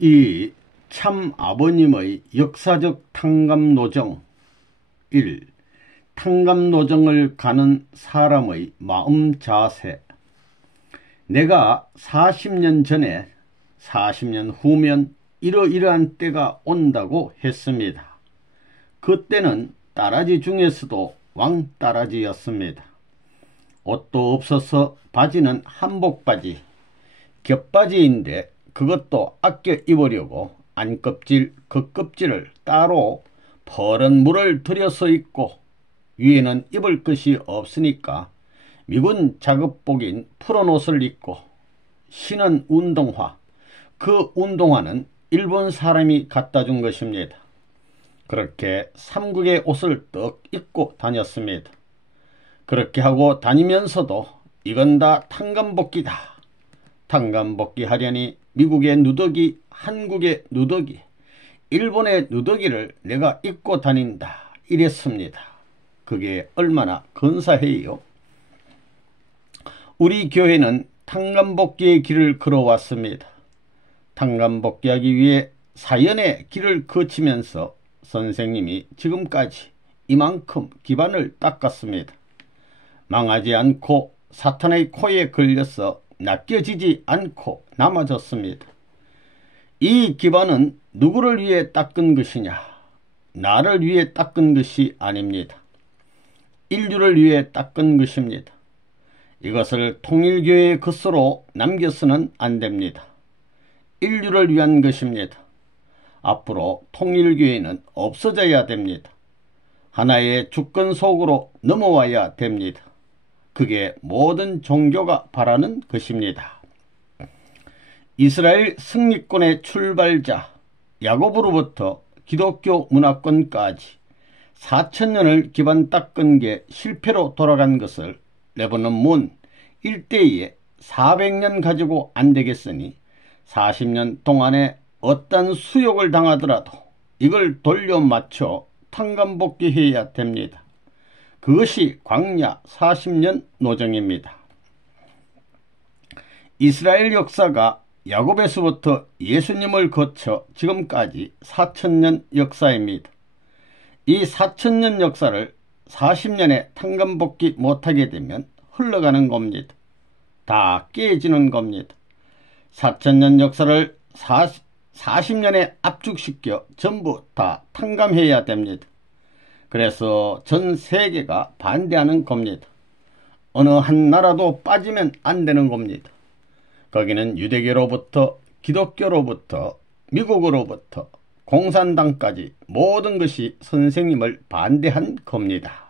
이 참 아버님의 역사적 탕감노정. 1. 탕감노정을 가는 사람의 마음 자세. 내가 40년 전에 40년 후면 이러이러한 때가 온다고 했습니다. 그때는 따라지 중에서도 왕따라지였습니다. 옷도 없어서 바지는 한복바지, 겹바지인데 그것도 아껴 입으려고 안껍질, 겉껍질을 따로 퍼런 물을 들여서 입고 위에는 입을 것이 없으니까 미군 작업복인 푸른 옷을 입고 신은 운동화, 그 운동화는 일본 사람이 갖다 준 것입니다. 그렇게 삼국의 옷을 떡 입고 다녔습니다. 그렇게 하고 다니면서도 이건 다 탕감복기다. 탕감복기 하려니 미국의 누더기, 한국의 누더기, 일본의 누더기를 내가 입고 다닌다 이랬습니다. 그게 얼마나 근사해요. 우리 교회는 탕감복기의 길을 걸어왔습니다. 탕감복기하기 위해 사연의 길을 거치면서 선생님이 지금까지 이만큼 기반을 닦았습니다. 망하지 않고 사탄의 코에 걸려서 낚여지지 않고 남아졌습니다. 이 기반은 누구를 위해 닦은 것이냐? 나를 위해 닦은 것이 아닙니다. 인류를 위해 닦은 것입니다. 이것을 통일교회의 것으로 남겨서는 안 됩니다. 인류를 위한 것입니다. 앞으로 통일교회는 없어져야 됩니다. 하나의 주권 속으로 넘어와야 됩니다. 그게 모든 종교가 바라는 것입니다. 이스라엘 승리권의 출발자 야곱으로부터 기독교 문화권까지 4000년을 기반 닦은 게 실패로 돌아간 것을 레바논 문 일대에 400년 가지고 안 되겠으니 40년 동안에 어떤 수욕을 당하더라도 이걸 돌려맞춰 탕감복귀해야 됩니다. 그것이 광야 40년 노정입니다. 이스라엘 역사가 야곱에서부터 예수님을 거쳐 지금까지 4000년 역사입니다. 이 4000년 역사를 40년에 탕감복귀 못하게 되면 흘러가는 겁니다. 다 깨지는 겁니다. 4000년 역사를 40년에 압축시켜 전부 다 탕감해야 됩니다. 그래서 전 세계가 반대하는 겁니다. 어느 한 나라도 빠지면 안 되는 겁니다. 거기는 유대교로부터 기독교로부터 미국으로부터 공산당까지 모든 것이 선생님을 반대한 겁니다.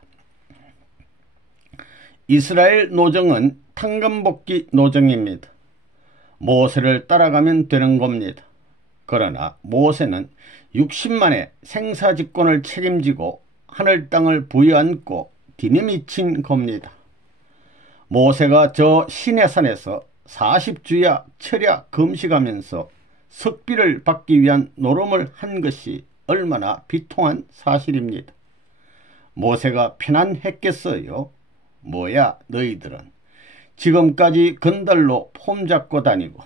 이스라엘 노정은 탕감복귀 노정입니다. 모세를 따라가면 되는 겁니다. 그러나 모세는 60만의 생사직권을 책임지고 하늘 땅을 부여안고 디내미친 겁니다. 모세가 저 시내산에서 40주야 철야 금식하면서 석비를 받기 위한 노름을 한 것이 얼마나 비통한 사실입니다. 모세가 편안했겠어요? 뭐야 너희들은 지금까지 건달로 폼 잡고 다니고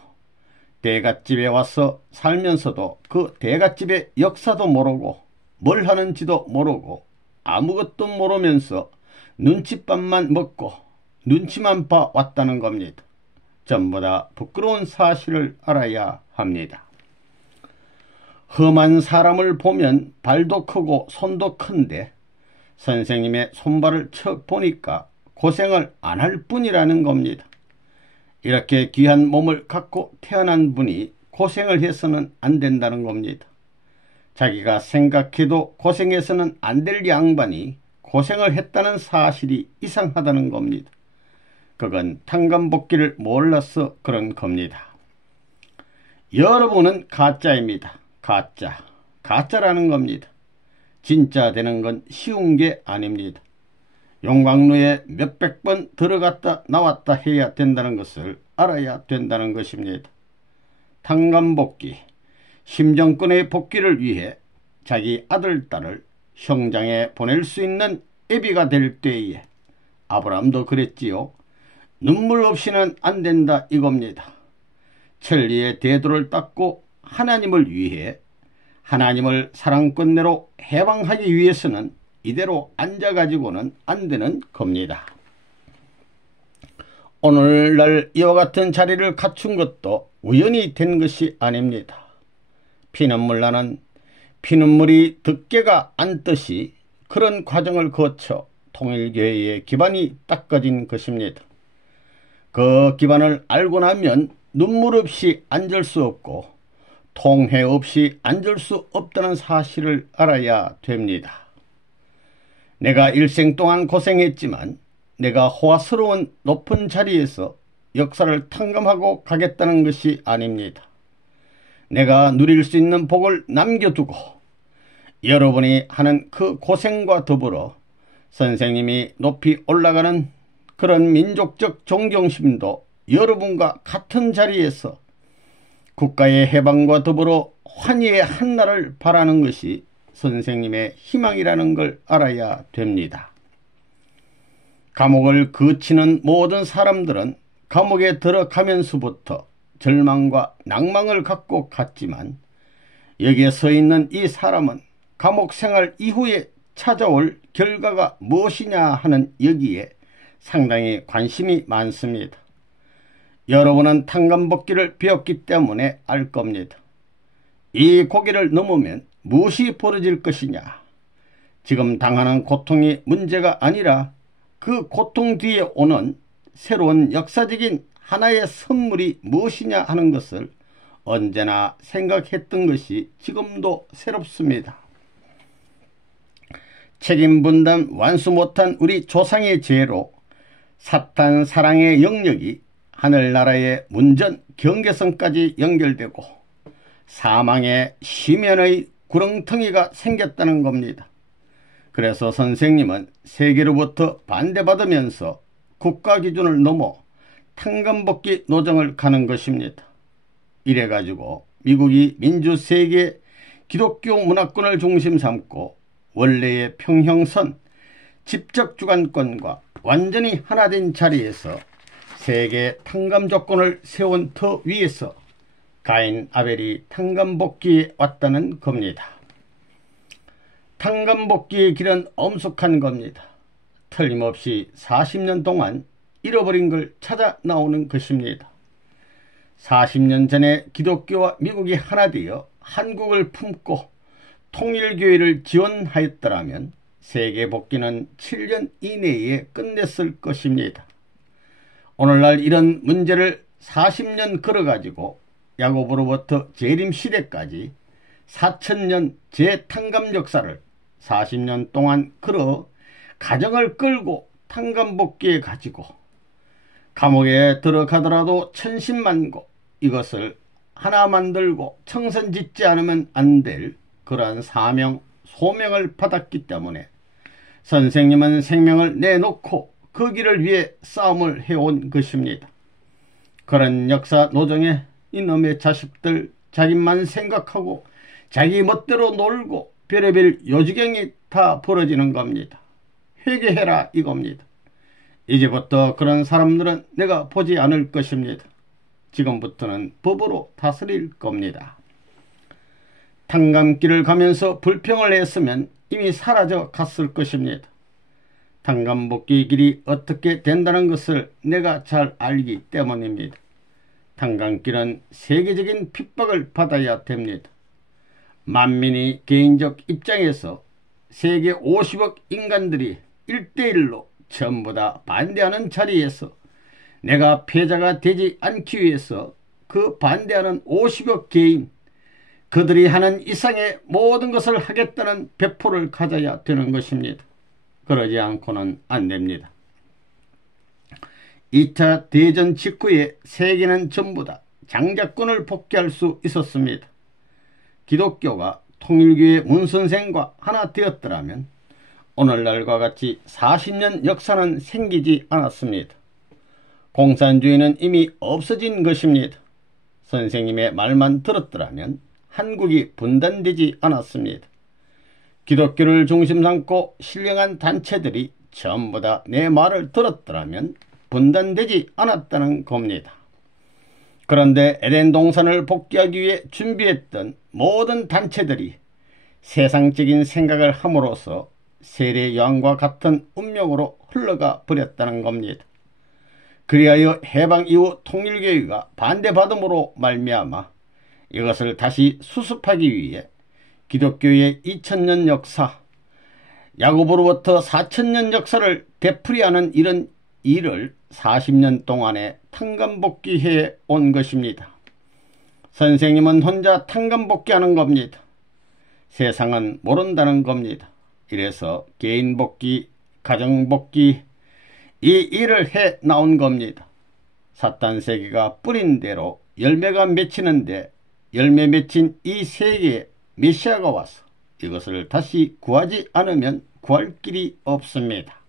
대갓집에 와서 살면서도 그 대갓집의 역사도 모르고 뭘 하는지도 모르고 아무것도 모르면서 눈칫밥만 먹고 눈치만 봐 왔다는 겁니다. 전부 다 부끄러운 사실을 알아야 합니다. 험한 사람을 보면 발도 크고 손도 큰데 선생님의 손발을 척 보니까 고생을 안 할 뿐이라는 겁니다. 이렇게 귀한 몸을 갖고 태어난 분이 고생을 해서는 안 된다는 겁니다. 자기가 생각해도 고생해서는 안 될 양반이 고생을 했다는 사실이 이상하다는 겁니다. 그건 탕감복귀를 몰라서 그런 겁니다. 여러분은 가짜입니다. 가짜라는 겁니다. 진짜 되는 건 쉬운 게 아닙니다. 용광로에 몇백 번 들어갔다 나왔다 해야 된다는 것을 알아야 된다는 것입니다. 탕감복귀, 심정권의 복귀를 위해 자기 아들, 딸을 형장에 보낼 수 있는 애비가 될 때에 아브라함도 그랬지요. 눈물 없이는 안 된다 이겁니다. 천리의 대도를 닦고 하나님을 위해 하나님을 사랑권대로 해방하기 위해서는 이대로 앉아가지고는 안 되는 겁니다. 오늘날 이와 같은 자리를 갖춘 것도 우연히 된 것이 아닙니다. 피눈물 나는 피눈물이 득개가 앉듯이 그런 과정을 거쳐 통일교회의 기반이 닦아진 것입니다. 그 기반을 알고 나면 눈물 없이 앉을 수 없고 통해 없이 앉을 수 없다는 사실을 알아야 됩니다. 내가 일생 동안 고생했지만 내가 호화스러운 높은 자리에서 역사를 탕감하고 가겠다는 것이 아닙니다. 내가 누릴 수 있는 복을 남겨두고 여러분이 하는 그 고생과 더불어 선생님이 높이 올라가는 그런 민족적 존경심도 여러분과 같은 자리에서 국가의 해방과 더불어 환희의 한날을 바라는 것이 선생님의 희망이라는 걸 알아야 됩니다. 감옥을 거치는 모든 사람들은 감옥에 들어가면서부터 절망과 낭망을 갖고 갔지만 여기에 서 있는 이 사람은 감옥 생활 이후에 찾아올 결과가 무엇이냐 하는 여기에 상당히 관심이 많습니다. 여러분은 탕감복기를 배웠기 때문에 알 겁니다. 이 고개를 넘으면 무엇이 벌어질 것이냐. 지금 당하는 고통이 문제가 아니라 그 고통 뒤에 오는 새로운 역사적인 하나의 선물이 무엇이냐 하는 것을 언제나 생각했던 것이 지금도 새롭습니다. 책임 분담 완수 못한 우리 조상의 죄로 사탄 사랑의 영역이 하늘나라의 문전 경계선까지 연결되고 사망의 심연의 구렁텅이가 생겼다는 겁니다. 그래서 선생님은 세계로부터 반대받으면서 국가기준을 넘어 탕감복귀 노정을 가는 것입니다. 이래가지고 미국이 민주세계 기독교 문화권을 중심 삼고 원래의 평형선 집적주관권과 완전히 하나 된 자리에서 세계 탕감 조건을 세운 터 위에서 가인 아벨이 탕감복귀에 왔다는 겁니다. 탕감복귀의 길은 엄숙한 겁니다. 틀림없이 40년 동안 잃어버린 걸 찾아 나오는 것입니다. 40년 전에 기독교와 미국이 하나 되어 한국을 품고 통일교회를 지원하였더라면 세계 복귀는 7년 이내에 끝냈을 것입니다. 오늘날 이런 문제를 40년 걸어가지고 야곱으로부터 재림시대까지 4000년 재탕감 역사를 40년 동안 걸어 가정을 끌고 탕감복귀에 가지고 감옥에 들어가더라도 천신만고 이것을 하나 만들고 청선 짓지 않으면 안 될 그러한 사명, 소명을 받았기 때문에 선생님은 생명을 내놓고 그 길을 위해 싸움을 해온 것입니다. 그런 역사 노정에 이놈의 자식들 자기만 생각하고 자기 멋대로 놀고 별의별 요지경이 다 벌어지는 겁니다. 회개해라 이겁니다. 이제부터 그런 사람들은 내가 보지 않을 것입니다. 지금부터는 법으로 다스릴 겁니다. 탕감길을 가면서 불평을 했으면 이미 사라져 갔을 것입니다. 탕감복귀 길이 어떻게 된다는 것을 내가 잘 알기 때문입니다. 탕감길은 세계적인 핍박을 받아야 됩니다. 만민이 개인적 입장에서 세계 50억 인간들이 1대1로 전부 다 반대하는 자리에서 내가 패자가 되지 않기 위해서 그 반대하는 50억 개인 그들이 하는 이상의 모든 것을 하겠다는 배포를 가져야 되는 것입니다. 그러지 않고는 안 됩니다. 2차 대전 직후에 세계는 전부 다 장자권을 복귀할 수 있었습니다. 기독교가 통일교의 문선생과 하나 되었더라면 오늘날과 같이 40년 역사는 생기지 않았습니다. 공산주의는 이미 없어진 것입니다. 선생님의 말만 들었더라면 한국이 분단되지 않았습니다. 기독교를 중심 삼고 신령한 단체들이 전부 다 내 말을 들었더라면 분단되지 않았다는 겁니다. 그런데 에덴 동산을 복귀하기 위해 준비했던 모든 단체들이 세상적인 생각을 함으로써 세례 요한과 같은 운명으로 흘러가 버렸다는 겁니다. 그리하여 해방 이후 통일교회가 반대받음으로 말미암아 이것을 다시 수습하기 위해 기독교의 2000년 역사, 야고보로부터 4000년 역사를 되풀이하는 이런 일을 40년 동안에 탕감복귀해 온 것입니다. 선생님은 혼자 탕감복귀하는 겁니다. 세상은 모른다는 겁니다. 이래서 개인복귀, 가정복귀 이 일을 해 나온 겁니다. 사탄 세계가 뿌린 대로 열매가 맺히는데 열매 맺힌 이 세계에 메시아가 와서 이것을 다시 구하지 않으면 구할 길이 없습니다.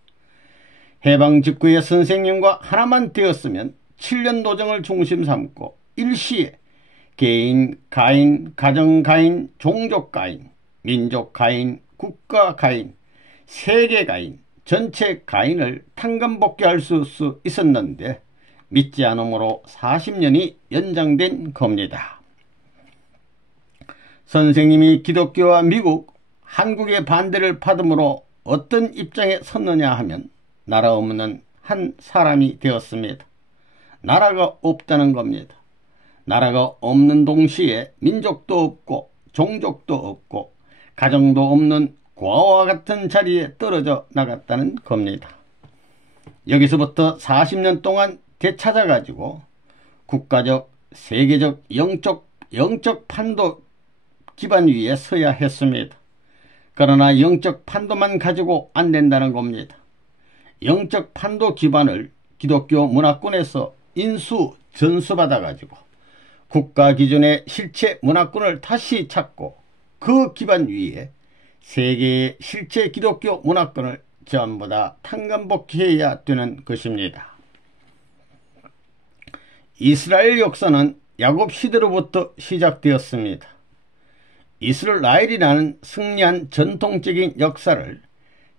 해방 직후에 선생님과 하나만 되었으면 7년 도정을 중심 삼고 일시에 개인 가인, 가정 가인, 종족 가인, 민족 가인, 국가 가인, 세계 가인, 전체 가인을 탕감복귀할 수 있었는데 믿지 않으므로 40년이 연장된 겁니다. 선생님이 기독교와 미국, 한국의 반대를 받음으로 어떤 입장에 섰느냐 하면 나라 없는 한 사람이 되었습니다. 나라가 없다는 겁니다. 나라가 없는 동시에 민족도 없고 종족도 없고 가정도 없는 고아와 같은 자리에 떨어져 나갔다는 겁니다. 여기서부터 40년 동안 되찾아가지고 국가적, 세계적, 영적 판도 기반 위에 서야 했습니다. 그러나 영적 판도만 가지고 안 된다는 겁니다. 영적 판도 기반을 기독교 문화권에서 인수, 전수받아가지고 국가 기준의 실체 문화권을 다시 찾고 그 기반 위에 세계의 실체 기독교 문화권을 전부 다 탕감복귀해야 되는 것입니다. 이스라엘 역사는 야곱 시대로부터 시작되었습니다. 이스라엘이라는 승리한 전통적인 역사를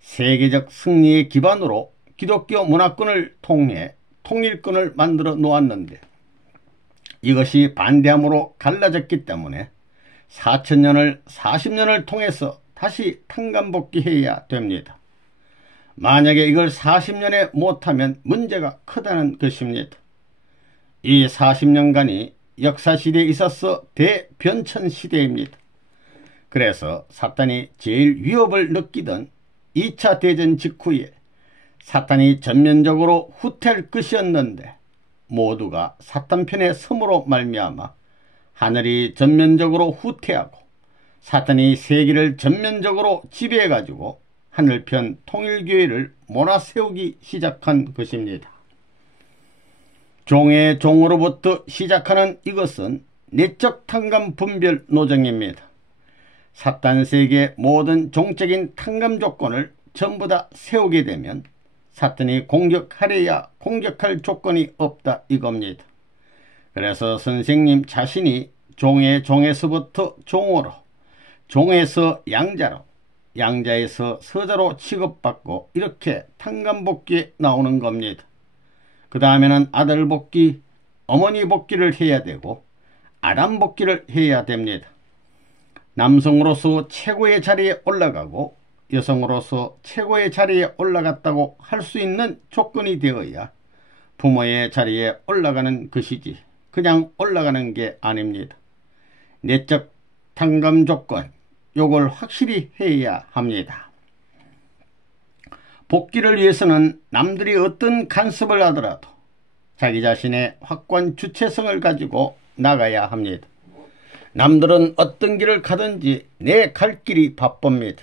세계적 승리의 기반으로 기독교 문화권을 통해 통일권을 만들어 놓았는데 이것이 반대함으로 갈라졌기 때문에 4000년을 40년을 통해서 다시 탕감복귀해야 됩니다. 만약에 이걸 40년에 못하면 문제가 크다는 것입니다. 이 40년간이 역사시대에 있어서 대변천 시대입니다. 그래서 사탄이 제일 위협을 느끼던 2차 대전 직후에 사탄이 전면적으로 후퇴할 것이었는데 모두가 사탄 편에 섬으로 말미암아 하늘이 전면적으로 후퇴하고 사탄이 세계를 전면적으로 지배해가지고 하늘편 통일교회를 몰아세우기 시작한 것입니다. 종의 종으로부터 시작하는 이것은 내적 탕감 분별 노정입니다. 사탄 세계의 모든 종적인 탕감 조건을 전부 다 세우게 되면 사탄이 공격하려야 공격할 조건이 없다 이겁니다. 그래서 선생님 자신이 종의 종에서부터 종으로, 종에서 양자로, 양자에서 서자로 취급받고 이렇게 탕감복귀에 나오는 겁니다. 그 다음에는 아들 복귀, 어머니 복귀를 해야 되고 아담 복귀를 해야 됩니다. 남성으로서 최고의 자리에 올라가고 여성으로서 최고의 자리에 올라갔다고 할 수 있는 조건이 되어야 부모의 자리에 올라가는 것이지 그냥 올라가는 게 아닙니다. 내적 탕감 조건 요걸 확실히 해야 합니다. 복귀를 위해서는 남들이 어떤 간섭을 하더라도 자기 자신의 확고한 주체성을 가지고 나가야 합니다. 남들은 어떤 길을 가든지 내 갈 길이 바쁩니다.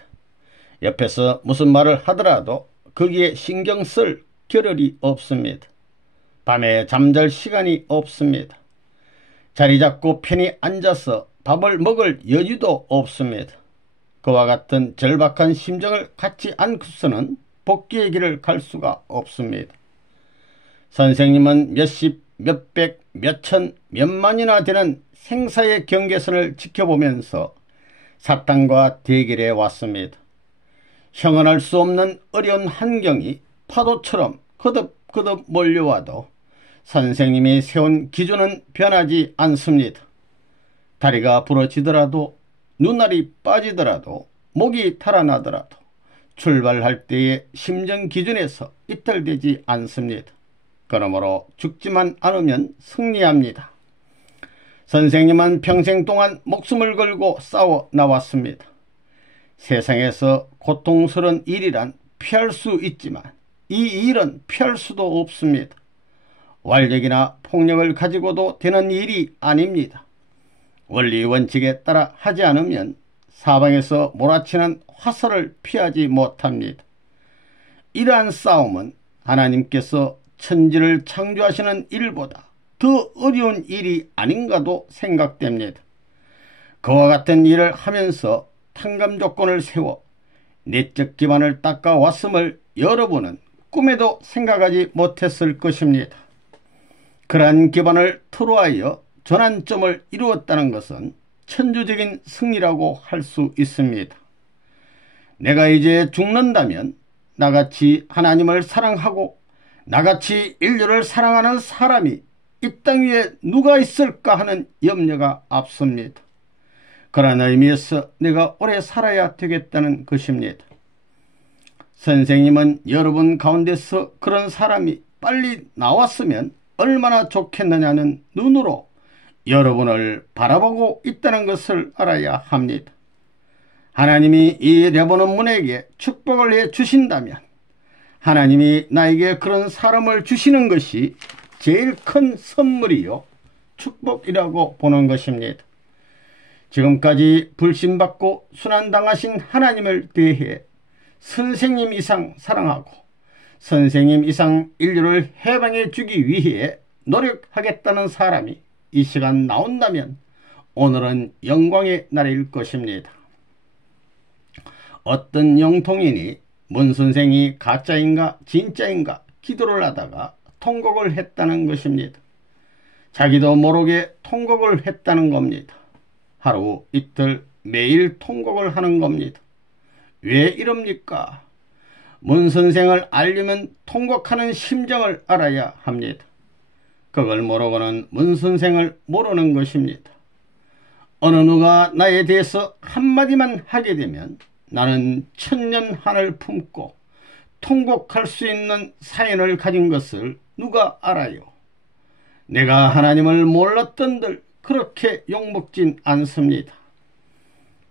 옆에서 무슨 말을 하더라도 거기에 신경 쓸 겨를이 없습니다. 밤에 잠잘 시간이 없습니다. 자리 잡고 편히 앉아서 밥을 먹을 여유도 없습니다. 그와 같은 절박한 심정을 갖지 않고서는 복귀의 길을 갈 수가 없습니다. 선생님은 몇십, 몇백, 몇천, 몇만이나 되는 생사의 경계선을 지켜보면서 사탄과 대결해 왔습니다. 형언할 수 없는 어려운 환경이 파도처럼 거듭거듭 몰려와도 선생님이 세운 기준은 변하지 않습니다. 다리가 부러지더라도, 눈알이 빠지더라도, 목이 달아나더라도 출발할 때의 심정 기준에서 이탈되지 않습니다. 그러므로 죽지만 않으면 승리합니다. 선생님은 평생 동안 목숨을 걸고 싸워 나왔습니다. 세상에서 고통스러운 일이란 피할 수 있지만 이 일은 피할 수도 없습니다. 완력이나 폭력을 가지고도 되는 일이 아닙니다. 원리 원칙에 따라 하지 않으면 사방에서 몰아치는 화살을 피하지 못합니다. 이러한 싸움은 하나님께서 천지를 창조하시는 일보다 더 어려운 일이 아닌가도 생각됩니다. 그와 같은 일을 하면서 탕감 조건을 세워 내적 기반을 닦아왔음을 여러분은 꿈에도 생각하지 못했을 것입니다. 그러한 기반을 토로하여 전환점을 이루었다는 것은 천주적인 승리라고 할 수 있습니다. 내가 이제 죽는다면 나같이 하나님을 사랑하고 나같이 인류를 사랑하는 사람이 이 땅 위에 누가 있을까 하는 염려가 앞섭니다. 그런 의미에서 내가 오래 살아야 되겠다는 것입니다. 선생님은 여러분 가운데서 그런 사람이 빨리 나왔으면 얼마나 좋겠느냐는 눈으로 여러분을 바라보고 있다는 것을 알아야 합니다. 하나님이 이 레바논문에게 축복을 해 주신다면 하나님이 나에게 그런 사람을 주시는 것이 제일 큰 선물이요 축복이라고 보는 것입니다. 지금까지 불신받고 순환당하신 하나님을 대해 선생님 이상 사랑하고 선생님 이상 인류를 해방해 주기 위해 노력하겠다는 사람이 이 시간 나온다면 오늘은 영광의 날일 것입니다. 어떤 영통인이 문 선생이 가짜인가 진짜인가 기도를 하다가 통곡을 했다는 것입니다. 자기도 모르게 통곡을 했다는 겁니다. 하루 이틀 매일 통곡을 하는 겁니다. 왜 이럽니까? 문 선생을 알려면 통곡하는 심정을 알아야 합니다. 그걸 모르고는 문 선생을 모르는 것입니다. 어느 누가 나에 대해서 한마디만 하게 되면 나는 천년한을 품고 통곡할 수 있는 사연을 가진 것을 누가 알아요? 내가 하나님을 몰랐던들 그렇게 욕먹진 않습니다.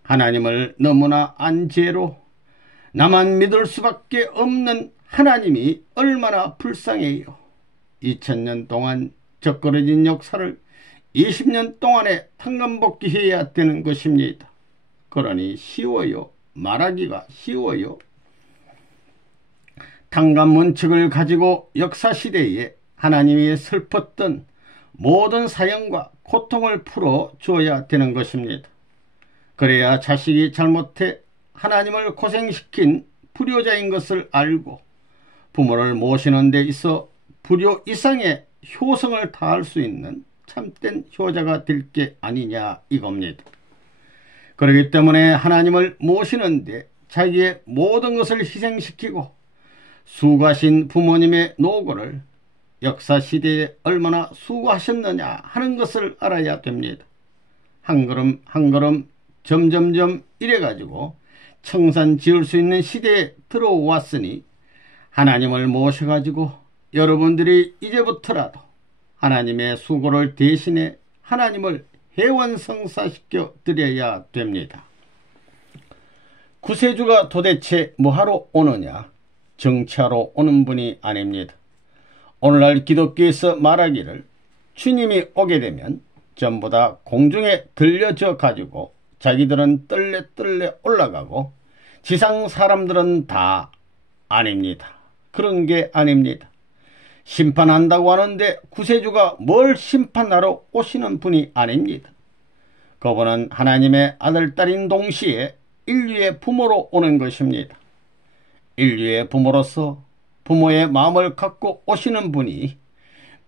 하나님을 너무나 안죄로 나만 믿을 수밖에 없는 하나님이 얼마나 불쌍해요. 2000년 동안 적그러진 역사를 20년 동안에 탕감복귀해야 되는 것입니다. 그러니 쉬워요. 말하기가 쉬워요. 탕감문칙을 가지고 역사시대에 하나님이 슬펐던 모든 사연과 고통을 풀어줘야 되는 것입니다. 그래야 자식이 잘못해 하나님을 고생시킨 불효자인 것을 알고 부모를 모시는 데 있어 불효 이상의 효성을 다할 수 있는 참된 효자가 될 게 아니냐 이겁니다. 그렇기 때문에 하나님을 모시는데 자기의 모든 것을 희생시키고 수고하신 부모님의 노고를 역사시대에 얼마나 수고하셨느냐 하는 것을 알아야 됩니다. 한 걸음 한 걸음 점점점 이래가지고 청산 지을 수 있는 시대에 들어왔으니 하나님을 모셔가지고 여러분들이 이제부터라도 하나님의 수고를 대신해 하나님을 해원성사시켜 드려야 됩니다. 구세주가 도대체 뭐하러 오느냐? 정치하러 오는 분이 아닙니다. 오늘날 기독교에서 말하기를 주님이 오게 되면 전부 다 공중에 들려져 가지고 자기들은 뜰레뜰레 올라가고 지상 사람들은 다 아닙니다. 그런 게 아닙니다. 심판한다고 하는데 구세주가 뭘 심판하러 오시는 분이 아닙니다. 그분은 하나님의 아들, 딸인 동시에 인류의 부모로 오는 것입니다. 인류의 부모로서 부모의 마음을 갖고 오시는 분이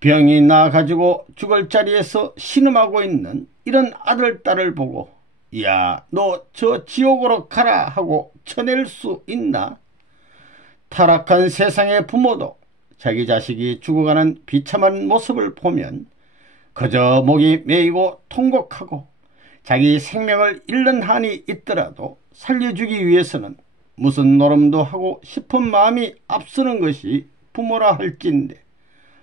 병이 나가지고 죽을 자리에서 신음하고 있는 이런 아들, 딸을 보고 야, 너 저 지옥으로 가라 하고 쳐낼 수 있나? 타락한 세상의 부모도 자기 자식이 죽어가는 비참한 모습을 보면 그저 목이 메이고 통곡하고 자기 생명을 잃는 한이 있더라도 살려주기 위해서는 무슨 노름도 하고 싶은 마음이 앞서는 것이 부모라 할진대,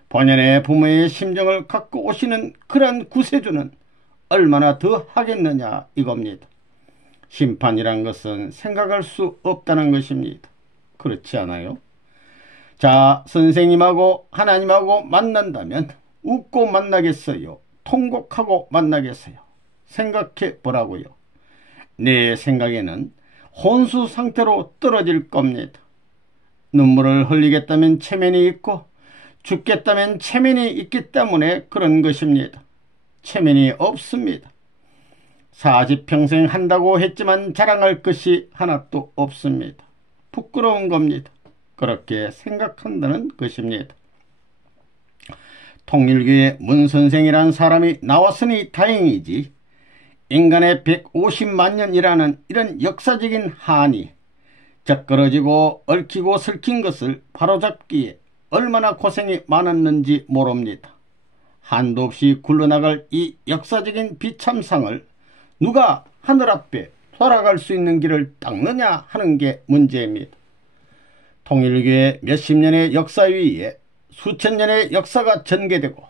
본연의 부모의 심정을 갖고 오시는 그러한 구세주는 얼마나 더 하겠느냐 이겁니다. 심판이란 것은 생각할 수 없다는 것입니다. 그렇지 않아요? 자, 선생님하고 하나님하고 만난다면 웃고 만나겠어요? 통곡하고 만나겠어요? 생각해 보라고요. 내 생각에는 혼수 상태로 떨어질 겁니다. 눈물을 흘리겠다면 체면이 있고 죽겠다면 체면이 있기 때문에 그런 것입니다. 체면이 없습니다. 40평생 한다고 했지만 자랑할 것이 하나도 없습니다. 부끄러운 겁니다. 그렇게 생각한다는 것입니다. 통일교의 문선생이라는 사람이 나왔으니 다행이지, 인간의 150만 년이라는 이런 역사적인 한이 젓그러지고 얽히고 설킨 것을 바로잡기에 얼마나 고생이 많았는지 모릅니다. 한도 없이 굴러나갈 이 역사적인 비참상을 누가 하늘 앞에 돌아갈 수 있는 길을 닦느냐 하는 게 문제입니다. 통일교의 몇십 년의 역사 위에 수천 년의 역사가 전개되고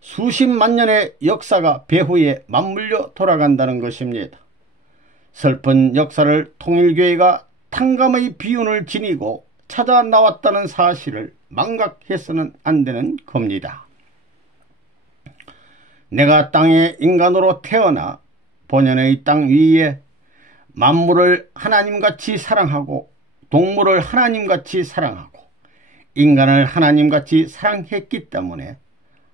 수십만 년의 역사가 배후에 맞물려 돌아간다는 것입니다. 슬픈 역사를 통일교회가 탕감의 비운을 지니고 찾아 나왔다는 사실을 망각해서는 안 되는 겁니다. 내가 땅의 인간으로 태어나 본연의 땅 위에 만물을 하나님같이 사랑하고 동물을 하나님같이 사랑하고 인간을 하나님같이 사랑했기 때문에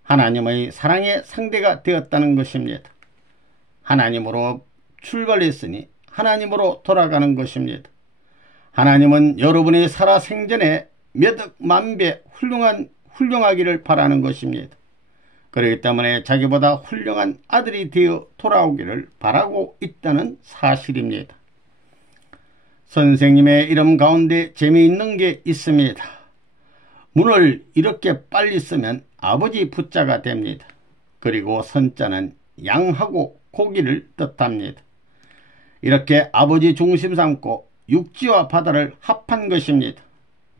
하나님의 사랑의 상대가 되었다는 것입니다. 하나님으로 출발했으니 하나님으로 돌아가는 것입니다. 하나님은 여러분이 살아생전에 몇 억 만배 훌륭하기를 바라는 것입니다. 그렇기 때문에 자기보다 훌륭한 아들이 되어 돌아오기를 바라고 있다는 사실입니다. 선생님의 이름 가운데 재미있는 게 있습니다. 문을 이렇게 빨리 쓰면 아버지 부자가 됩니다. 그리고 선자는 양하고 고기를 뜻합니다. 이렇게 아버지 중심 삼고 육지와 바다를 합한 것입니다.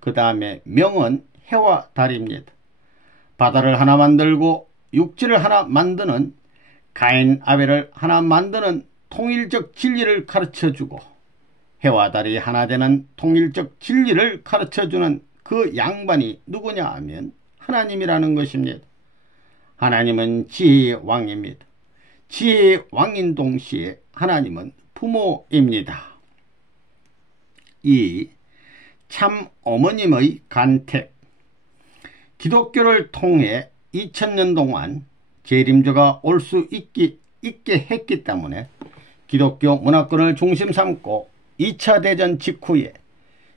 그 다음에 명은 해와 달입니다. 바다를 하나 만들고 육지를 하나 만드는 가인 아벨을 하나 만드는 통일적 진리를 가르쳐주고 해와 달이 하나 되는 통일적 진리를 가르쳐주는 그 양반이 누구냐 하면 하나님이라는 것입니다. 하나님은 지혜의 왕입니다. 지혜의 왕인 동시에 하나님은 부모입니다. 이 참 어머님의 간택, 기독교를 통해 2000년 동안 재림조가 올 수 있게 했기 때문에 기독교 문화권을 중심 삼고 2차 대전 직후에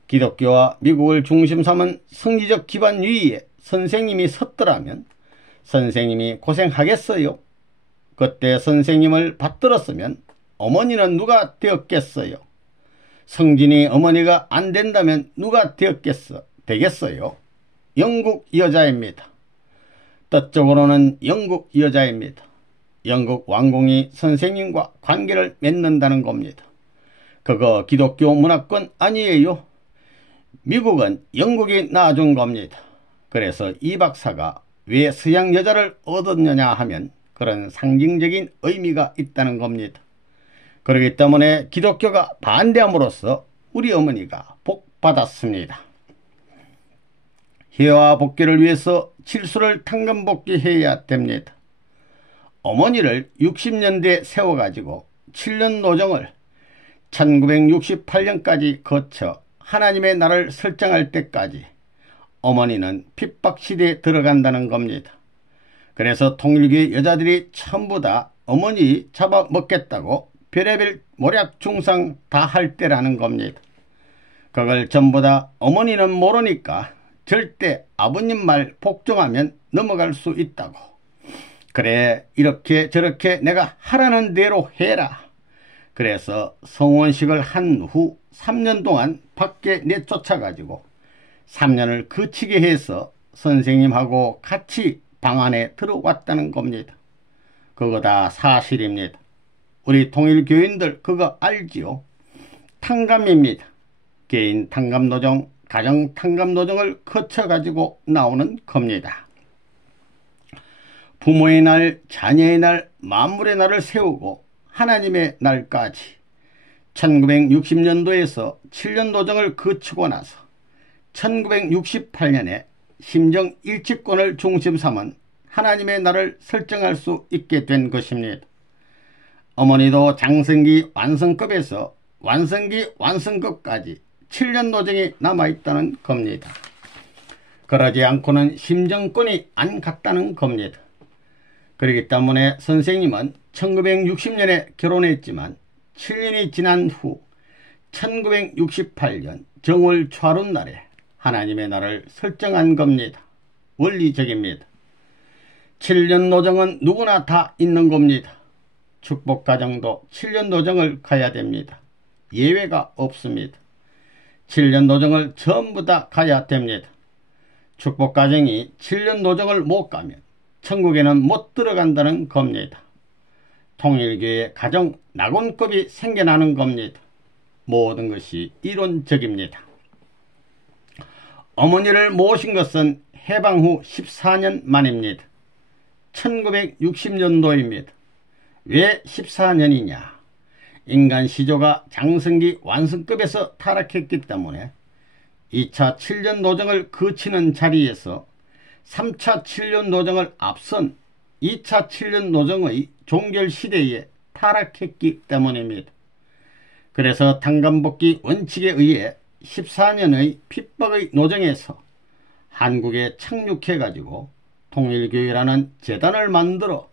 기독교와 미국을 중심 삼은 성리적 기반 위에 선생님이 섰더라면 선생님이 고생하겠어요? 그때 선생님을 받들었으면 어머니는 누가 되었겠어요? 성진이 어머니가 안 된다면 누가 되겠어요? 영국 여자입니다. 뜻적으로는 영국 여자입니다. 영국 왕공이 선생님과 관계를 맺는다는 겁니다. 그거 기독교 문화권 아니에요? 미국은 영국이 낳아준 겁니다. 그래서 이 박사가 왜 서양 여자를 얻었느냐 하면 그런 상징적인 의미가 있다는 겁니다. 그렇기 때문에 기독교가 반대함으로써 우리 어머니가 복받았습니다. 희와 복귀를 위해서 칠수를 탕감복귀해야 됩니다. 어머니를 60년대에 세워가지고 7년 노정을 1968년까지 거쳐 하나님의 나라를 설정할 때까지 어머니는 핍박시대에 들어간다는 겁니다. 그래서 통일교의 여자들이 전부 다 어머니 잡아먹겠다고 별의별 모략 중상 다 할 때라는 겁니다. 그걸 전부 다 어머니는 모르니까 절대 아버님 말 복종하면 넘어갈 수 있다고. 그래, 이렇게 저렇게 내가 하라는 대로 해라. 그래서 성원식을 한 후 3년 동안 밖에 내쫓아가지고 3년을 거치게 해서 선생님하고 같이 방 안에 들어왔다는 겁니다. 그거 다 사실입니다. 우리 통일교인들 그거 알지요? 탕감입니다. 개인 탕감노정, 가정 탕감노정을 거쳐가지고 나오는 겁니다. 부모의 날, 자녀의 날, 만물의 날을 세우고 하나님의 날까지 1960년도에서 7년 노정을 거치고 나서 1968년에 심정 일치권을 중심 삼은 하나님의 날을 설정할 수 있게 된 것입니다. 어머니도 장성기 완성급에서 완성기 완성급까지 7년 노정이 남아있다는 겁니다. 그러지 않고는 심정권이 안 갔다는 겁니다. 그렇기 때문에 선생님은 1960년에 결혼했지만 7년이 지난 후 1968년 정월 초하룻날에 하나님의 날을 설정한 겁니다. 원리적입니다. 7년 노정은 누구나 다 있는 겁니다. 축복가정도 7년 노정을 가야 됩니다. 예외가 없습니다. 7년 노정을 전부 다 가야 됩니다. 축복가정이 7년 노정을 못 가면 천국에는 못 들어간다는 겁니다. 통일교의 가정 낙원급이 생겨나는 겁니다. 모든 것이 이론적입니다. 어머니를 모신 것은 해방 후 14년 만입니다. 1960년도입니다. 왜 14년이냐? 인간 시조가 장성기 완성급에서 타락했기 때문에 2차 7년 노정을 거치는 자리에서 3차 7년 노정을 앞선 2차 7년 노정의 종결시대에 타락했기 때문입니다. 그래서 탕감복귀 원칙에 의해 14년의 핍박의 노정에서 한국에 착륙해가지고 통일교회라는 재단을 만들어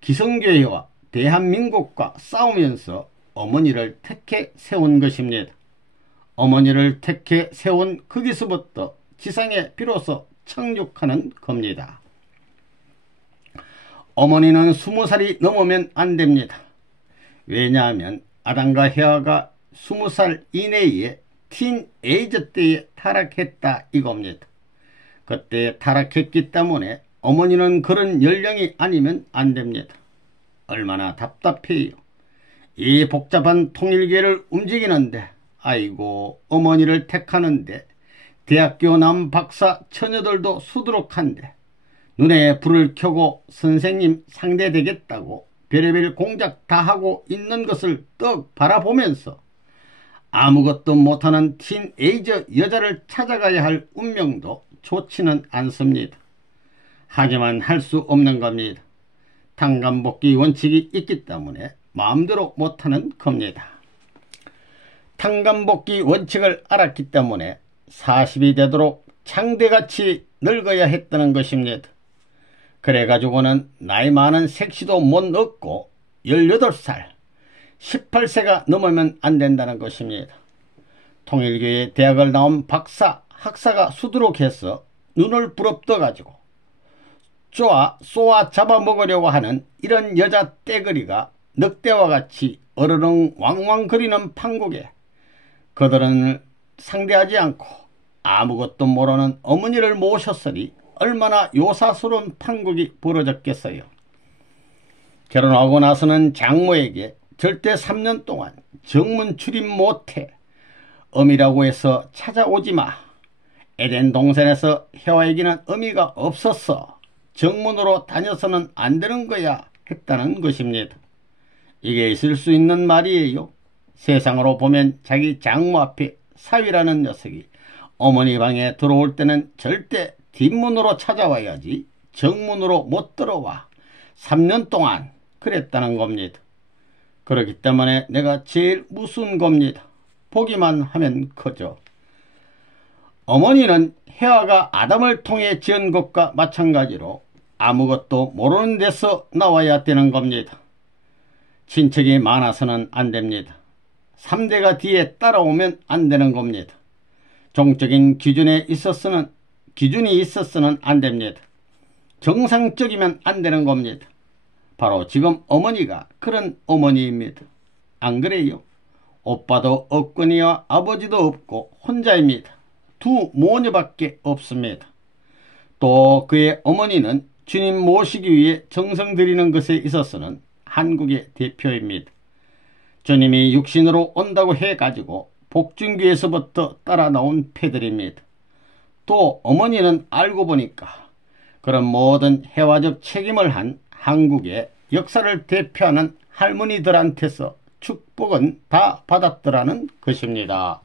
기성교회와 대한민국과 싸우면서 어머니를 택해 세운 것입니다. 어머니를 택해 세운 거기서부터 지상에 비로소 착륙하는 겁니다. 어머니는 20살이 넘으면 안 됩니다. 왜냐하면 아담과 헤아가 20살 이내에 틴에이저 때에 타락했다 이겁니다. 그때 타락했기 때문에 어머니는 그런 연령이 아니면 안 됩니다. 얼마나 답답해요. 이 복잡한 통일계를 움직이는데 아이고 어머니를 택하는데 대학교 남 박사 처녀들도 수두룩한데 눈에 불을 켜고 선생님 상대되겠다고 별의별 공작 다 하고 있는 것을 떡 바라보면서 아무것도 못하는 틴에이저 여자를 찾아가야 할 운명도 좋지는 않습니다. 하지만 할 수 없는 겁니다. 탕감복귀 원칙이 있기 때문에 마음대로 못하는 겁니다. 탕감복귀 원칙을 알았기 때문에 40이 되도록 창대같이 늙어야 했다는 것입니다. 그래가지고는 나이 많은 색시도 못 얻고 18살, 18세가 넘으면 안 된다는 것입니다. 통일교회 대학을 나온 박사, 학사가 수두룩해서 눈을 부릅떠가지고 쏘아 잡아먹으려고 하는 이런 여자 떼거리가 늑대와 같이 어르렁 왕왕거리는 판국에 그들은 상대하지 않고 아무것도 모르는 어머니를 모셨으니 얼마나 요사스러운 판국이 벌어졌겠어요. 결혼하고 나서는 장모에게 절대 3년 동안 정문 출입 못해. 어미라고 해서 찾아오지 마. 에덴 동산에서 해와에게는 어미가 없었어. 정문으로 다녀서는 안 되는 거야 했다는 것입니다. 이게 있을 수 있는 말이에요. 세상으로 보면 자기 장모 앞에 사위라는 녀석이 어머니 방에 들어올 때는 절대 뒷문으로 찾아와야지 정문으로 못 들어와. 3년 동안 그랬다는 겁니다. 그렇기 때문에 내가 제일 무서운 겁니다. 보기만 하면 커져. 어머니는 해와가 아담을 통해 지은 것과 마찬가지로 아무것도 모르는 데서 나와야 되는 겁니다. 친척이 많아서는 안 됩니다. 3대가 뒤에 따라오면 안 되는 겁니다. 종적인 기준이 있었으면 안 됩니다. 정상적이면 안 되는 겁니다. 바로 지금 어머니가 그런 어머니입니다. 안 그래요? 오빠도 없거니와 아버지도 없고 혼자입니다. 두 모녀밖에 없습니다. 또 그의 어머니는 주님 모시기 위해 정성 들이는 것에 있어서는 한국의 대표입니다. 주님이 육신으로 온다고 해가지고 복중교에서부터 따라 나온 패들입니다. 또 어머니는 알고 보니까 그런 모든 해화적 책임을 한 한국의 역사를 대표하는 할머니들한테서 축복은 다 받았더라는 것입니다.